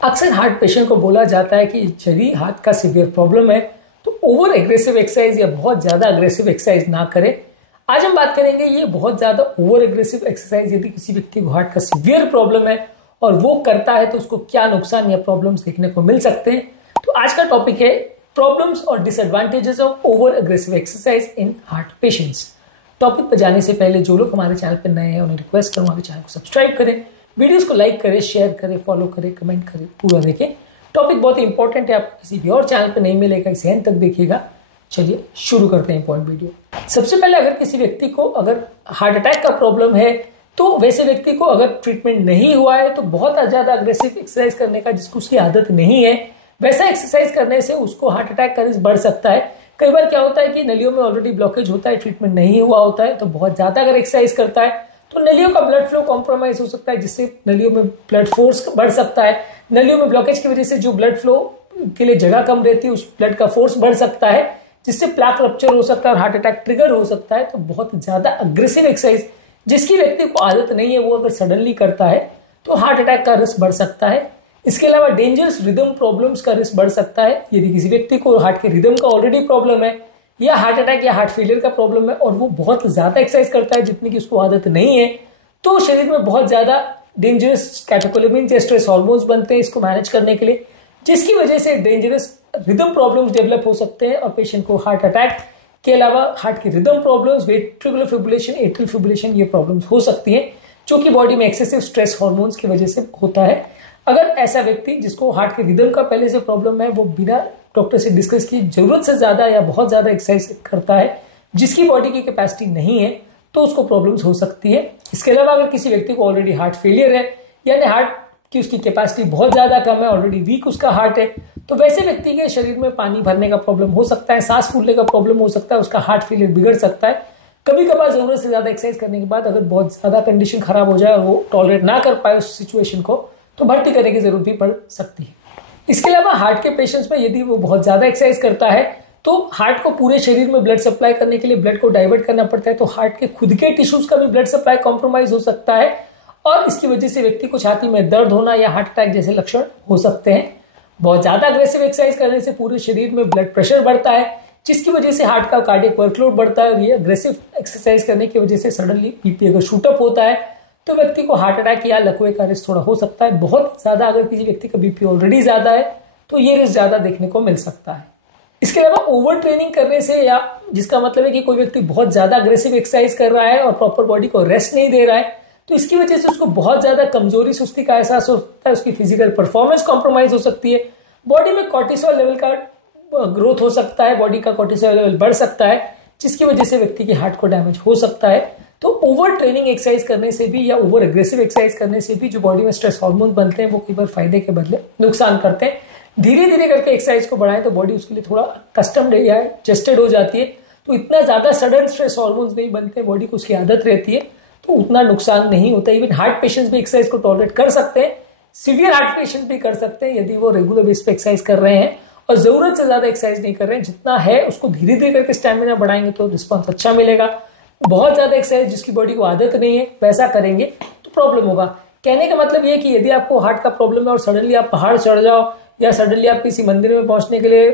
अक्सर heart patient को बोला जाता है कि यदि हार्ट का सीवियर प्रॉब्लम है तो ओवर एग्रेसिव एक्सरसाइज या बहुत ज़्यादा अग्रेसिव एक्सरसाइज ना करें। आज हम बात करेंगे ये बहुत ज़्यादा ओवर एग्रेसिव एक्सरसाइज यदि किसी व्यक्ति को हार्ट का सीवियर प्रॉब्लम है और वो करता है तो उसको क्या नुकसान या प्रॉब्लम्स देखने को मिल सकते हैं। तो आज का टॉपिक है प्रॉब्लम्स और disadvantages of over aggressive exercise in heart patients. Topic पर जाने से पहले जो लोग हमारे चैनल पर नए हैं उन्हें रिक्वेस्ट करूँगा कि चैनल को सब्सक्राइब करें, वीडियोस को लाइक करें, शेयर करें, फॉलो करें, कमेंट करें, पूरा देखें। टॉपिक बहुत ही इंपॉर्टेंट है, आपको किसी भी और चैनल पे नहीं मिलेगा, इसे एंड तक देखिएगा। चलिए शुरू करते हैं पॉइंट वीडियो। सबसे पहले अगर किसी व्यक्ति को अगर हार्ट अटैक का प्रॉब्लम है तो वैसे व्यक्ति को अगर ट्रीटमेंट नहीं हुआ है तो बहुत ज़्यादा अग्रेसिव एक्सरसाइज करने का जिसको उसकी आदत नहीं है वैसा एक्सरसाइज करने से उसको हार्ट अटैक का रिस्क बढ़ सकता है। कई बार क्या होता है कि नलियों में ऑलरेडी ब्लॉकेज होता है, ट्रीटमेंट नहीं हुआ होता है, तो बहुत ज़्यादा अगर एक्सरसाइज करता है तो नलियों का ब्लड फ्लो कॉम्प्रोमाइज हो सकता है जिससे नलियों में ब्लड फोर्स बढ़ सकता है। नलियों में ब्लॉकेज की वजह से जो ब्लड फ्लो के लिए जगह कम रहती है उस ब्लड का फोर्स बढ़ सकता है जिससे प्लाक रप्चर हो सकता है और हार्ट अटैक ट्रिगर हो सकता है। तो बहुत ज्यादा अग्रेसिव एक्सरसाइज जिसकी व्यक्ति को आदत नहीं है वो अगर सडनली करता है तो हार्ट अटैक का रिस्क बढ़ सकता है। इसके अलावा डेंजरस रिदम प्रॉब्लम्स का रिस्क बढ़ सकता है। यदि किसी व्यक्ति को हार्ट के रिदम का ऑलरेडी प्रॉब्लम है या हार्ट अटैक या हार्ट फेलियर का प्रॉब्लम है और वो बहुत ज्यादा एक्सरसाइज करता है जितनी की उसको आदत नहीं है तो शरीर में बहुत ज्यादा डेंजरस कैटेकोलिमिन या स्ट्रेस हार्मोन्स बनते हैं इसको मैनेज करने के लिए, जिसकी वजह से डेंजरस रिदम प्रॉब्लम्स डेवलप हो सकते हैं और पेशेंट को हार्ट अटैक के अलावा हार्ट की rhythm problems, ventricular fibrillation, atrial fibrillation ये प्रॉब्लम्स हो सकती हैं जो कि बॉडी में एक्सेसिव स्ट्रेस हार्मोन्स की वजह से होता है। अगर ऐसा व्यक्ति जिसको हार्ट के रिदम का पहले से प्रॉब्लम है वो बिना डॉक्टर से डिस्कस की जरूरत से ज्यादा या बहुत ज्यादा एक्सरसाइज करता है जिसकी बॉडी की कैपेसिटी नहीं है तो उसको प्रॉब्लम्स हो सकती है। इसके अलावा अगर किसी व्यक्ति को ऑलरेडी हार्ट फेलियर है यानी हार्ट की उसकी कैपेसिटी बहुत ज्यादा कम है, ऑलरेडी वीक उसका हार्ट है, तो वैसे व्यक्ति के शरीर में पानी भरने का प्रॉब्लम हो सकता है, सांस फूलने का प्रॉब्लम हो सकता है, उसका हार्ट फेलियर बिगड़ सकता है। कभी कभार जरूरत से ज्यादा एक्सरसाइज करने के बाद अगर बहुत ज्यादा कंडीशन खराब हो जाए और वो टॉलरेट ना कर पाए उस सिचुएशन को तो भर्ती करने की जरूरत भी पड़ सकती है। इसके अलावा हार्ट के पेशेंट्स में यदि वो बहुत ज्यादा एक्सरसाइज करता है तो हार्ट को पूरे शरीर में ब्लड सप्लाई करने के लिए ब्लड को डाइवर्ट करना पड़ता है, तो हार्ट के खुद के टिश्यूज का भी ब्लड सप्लाई कॉम्प्रोमाइज हो सकता है और इसकी वजह से व्यक्ति को छाती में दर्द होना या हार्ट अटैक जैसे लक्षण हो सकते हैं। बहुत ज्यादा अग्रेसिव एक्सरसाइज करने से पूरे शरीर में ब्लड प्रेशर बढ़ता है जिसकी वजह से हार्ट का कार्डियक वर्कलोड बढ़ता है और ये अग्रेसिव एक्सरसाइज करने की वजह से सडनली बीपी अगर शूटअप होता है तो व्यक्ति को हार्ट अटैक या लकवे का रिस्क थोड़ा हो सकता है। बहुत ज्यादा अगर किसी व्यक्ति का बीपी ऑलरेडी ज्यादा है तो ये रिस्क ज्यादा देखने को मिल सकता है। इसके अलावा ओवर ट्रेनिंग करने से या जिसका मतलब है कि कोई व्यक्ति बहुत ज्यादा अग्रेसिव एक्सरसाइज कर रहा है और प्रॉपर बॉडी को रेस्ट नहीं दे रहा है तो इसकी वजह से उसको बहुत ज्यादा कमजोरी सुस्ती का एहसास होता है, उसकी फिजिकल परफॉर्मेंस कॉम्प्रोमाइज हो सकती है, बॉडी में कॉर्टिसोल लेवल का ग्रोथ हो सकता है, बॉडी का कॉर्टिसोल लेवल बढ़ सकता है जिसकी वजह से व्यक्ति के हार्ट को डैमेज हो सकता है। तो ओवर ट्रेनिंग एक्सरसाइज करने से भी या ओवर एग्रेसिव एक्सरसाइज करने से भी जो बॉडी में स्ट्रेस हार्मोन बनते हैं वो कई बार फायदे के बदले नुकसान करते हैं। धीरे धीरे करके एक्सरसाइज को बढ़ाएं तो बॉडी उसके लिए थोड़ा कस्टम्ड या एडजस्टेड हो जाती है, तो इतना ज्यादा सडन स्ट्रेस हार्मोन्स नहीं बनते, बॉडी को उसकी आदत रहती है तो उतना नुकसान नहीं होता। इवन हार्ट पेशेंट्स भी एक्सरसाइज को टॉलरेट कर सकते हैं, सीवियर हार्ट पेशेंट्स भी कर सकते हैं यदि वो रेगुलर बेस पे एक्सरसाइज कर रहे हैं और जरूरत से ज्यादा एक्सरसाइज नहीं कर रहे हैं। जितना है उसको धीरे धीरे करके स्टैमिना बढ़ाएंगे तो रिस्पॉन्स अच्छा मिलेगा। बहुत ज्यादा एक्सरसाइज जिसकी बॉडी को आदत नहीं है वैसा करेंगे तो प्रॉब्लम होगा। कहने का मतलब ये कि यदि आपको हार्ट का प्रॉब्लम है और सडनली आप पहाड़ चढ़ जाओ या सडनली आप किसी मंदिर में पहुंचने के लिए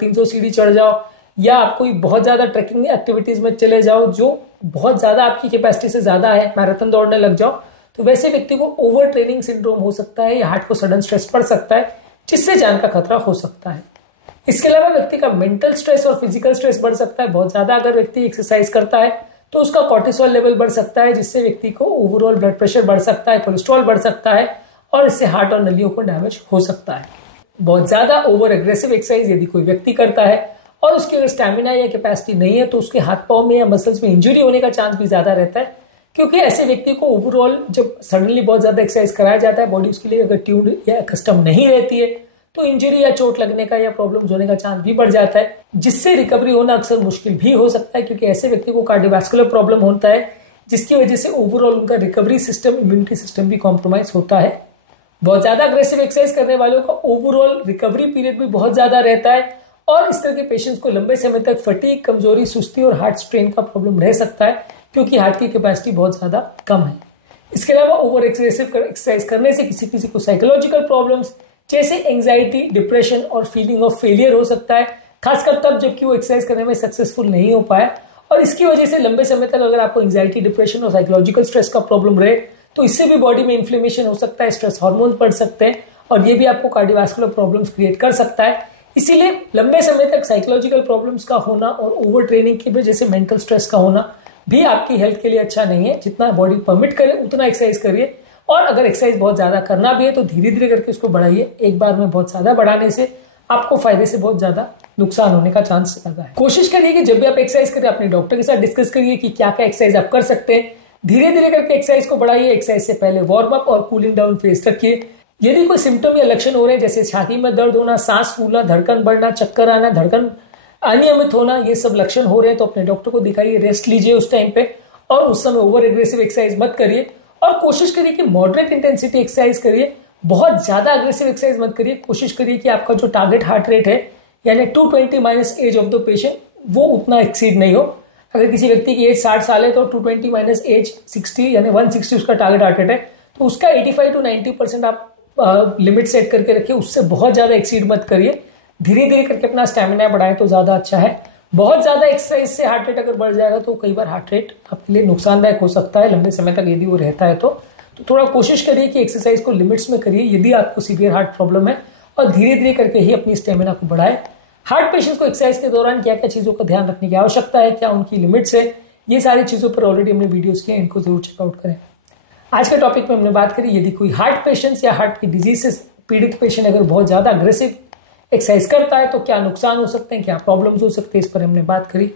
300 सीढ़ी चढ़ जाओ या आप कोई बहुत ज्यादा ट्रैकिंग एक्टिविटीज में चले जाओ जो बहुत ज्यादा आपकी कैपेसिटी से ज्यादा है, मैराथन दौड़ने लग जाओ, तो वैसे व्यक्ति को ओवर ट्रेनिंग सिंड्रोम हो सकता है या हार्ट को सडन स्ट्रेस पड़ सकता है जिससे जान का खतरा हो सकता है। इसके अलावा व्यक्ति का मेंटल स्ट्रेस और फिजिकल स्ट्रेस बढ़ सकता है। बहुत ज्यादा अगर व्यक्ति एक्सरसाइज करता है तो उसका कॉर्टिसोल लेवल बढ़ सकता है जिससे व्यक्ति को ओवरऑल ब्लड प्रेशर बढ़ सकता है, कोलेस्ट्रॉल बढ़ सकता है और इससे हार्ट और नलियों को डैमेज हो सकता है। बहुत ज्यादा ओवर एग्रेसिव एक्सरसाइज यदि कोई व्यक्ति करता है और उसकी अगर स्टैमिना या कैपेसिटी नहीं है तो उसके हाथ पांव में या मसल्स में इंजरी होने का चांस भी ज्यादा रहता है, क्योंकि ऐसे व्यक्ति को ओवरऑल जब सडनली बहुत ज्यादा एक्सरसाइज कराया जाता है बॉडी उसके लिए अगर ट्यून्ड या कस्टम नहीं रहती है तो इंजरी या चोट लगने का या प्रॉब्लम्स होने का चांस भी बढ़ जाता है जिससे रिकवरी होना अक्सर मुश्किल भी हो सकता है, क्योंकि ऐसे व्यक्ति को कार्डियोवैस्कुलर प्रॉब्लम होता है जिसकी वजह से ओवरऑल उनका रिकवरी सिस्टम, इम्यूनिटी सिस्टम भी कॉम्प्रोमाइज होता है। बहुत ज्यादा अग्रेसिव एक्सरसाइज करने वालों का ओवरऑल रिकवरी पीरियड भी बहुत ज्यादा रहता है और इस तरह के पेशेंट्स को लंबे समय तक फटीग, कमजोरी, सुस्ती और हार्ट स्ट्रेन का प्रॉब्लम रह सकता है क्योंकि हार्ट की कैपेसिटी बहुत ज्यादा कम है। इसके अलावा ओवर एग्रेसिव एक्सरसाइज करने से किसी को साइकोलॉजिकल प्रॉब्लम्स जैसे एंजाइटी, डिप्रेशन और फीलिंग ऑफ फेलियर हो सकता है, खासकर तब जबकि वो एक्सरसाइज करने में सक्सेसफुल नहीं हो पाया। और इसकी वजह से लंबे समय तक अगर आपको एंजाइटी, डिप्रेशन और साइकोलॉजिकल स्ट्रेस का प्रॉब्लम रहे तो इससे भी बॉडी में इन्फ्लेमेशन हो सकता है, स्ट्रेस हार्मोन बढ़ सकते हैं और ये भी आपको कार्डियोवास्कुलर प्रॉब्लम्स क्रिएट कर सकता है। इसीलिए लंबे समय तक साइकोलॉजिकल प्रॉब्लम्स का होना और ओवर ट्रेनिंग की वजह से मेंटल स्ट्रेस का होना भी आपकी हेल्थ के लिए अच्छा नहीं है। जितना बॉडी परमिट करे उतना एक्सरसाइज करिए, और अगर एक्सरसाइज बहुत ज्यादा करना भी है तो धीरे धीरे करके उसको बढ़ाइए। एक बार में बहुत ज्यादा बढ़ाने से आपको फायदे से बहुत ज्यादा नुकसान होने का चांस ज्यादा है। कोशिश करिए कि जब भी आप एक्सरसाइज करें अपने डॉक्टर के साथ डिस्कस करिए कि क्या क्या एक्सरसाइज आप कर सकते हैं। धीरे धीरे करके एक्सरसाइज को बढ़ाइए। एक्सरसाइज से पहले वार्म अप और कूलिंग डाउन फेज रखिए। यदि कोई सिम्टम या लक्षण हो रहे हैं जैसे छाती में दर्द होना, सांस फूलना, धड़कन बढ़ना, चक्कर आना, धड़कन अनियमित होना, ये सब लक्षण हो रहे हैं तो अपने डॉक्टर को दिखाइए, रेस्ट लीजिए उस टाइम पे, और उस समय ओवर एग्रेसिव एक्सरसाइज मत करिए। और कोशिश करिए कि मॉडरेट इंटेंसिटी एक्सरसाइज करिए, बहुत ज्यादा अग्रेसिव एक्सरसाइज मत करिए। कोशिश करिए कि आपका जो टारगेट हार्ट रेट है यानी 220 minus age of the patient वो उतना एक्सीड नहीं हो। अगर किसी व्यक्ति की एज 60 साल है तो 220 माइनस एज 60 यानी 160 उसका टारगेट हार्ट रेट है, तो उसका 85 to 90% आप लिमिट सेट करके रखिए। उससे बहुत ज्यादा एक्सीड मत करिए। धीरे धीरे करके अपना स्टैमिना बढ़ाएं तो ज्यादा अच्छा है। बहुत ज्यादा एक्सरसाइज से हार्ट रेट अगर बढ़ जाएगा तो कई बार हार्ट रेट आपके लिए नुकसानदायक हो सकता है लंबे समय तक यदि वो रहता है तो थोड़ा कोशिश करिए कि एक्सरसाइज को लिमिट्स में करिए यदि आपको सीवियर हार्ट प्रॉब्लम है, और धीरे धीरे करके ही अपनी स्टेमिना को बढ़ाए। हार्ट पेशेंट्स को एक्सरसाइज के दौरान क्या क्या चीजों का ध्यान रखने की आवश्यकता है, क्या उनकी लिमिट्स है, ये सारी चीजों पर ऑलरेडी हमने वीडियोस किए, इनको जरूर चेकआउट करें। आज के टॉपिक में हमने बात करी यदि कोई हार्ट पेशेंट्स या हार्ट की डिजीज से पीड़ित पेशेंट अगर बहुत ज्यादा अग्रेसिव एक्सरसाइज करता है तो क्या नुकसान हो सकते हैं, क्या प्रॉब्लम्स हो सकते हैं, इस पर हमने बात करी।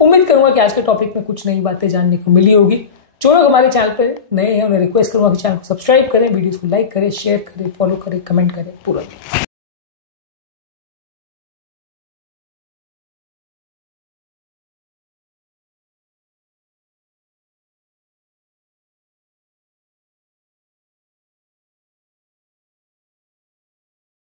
उम्मीद करूंगा कि आज के टॉपिक में कुछ नई बातें जानने को मिली होगी। जो लोग हमारे चैनल पर नए हैं उन्हें रिक्वेस्ट करूंगा कि चैनल को सब्सक्राइब करें, वीडियोस को लाइक करें, शेयर करें, फॉलो करें, कमेंट करें तुरंत।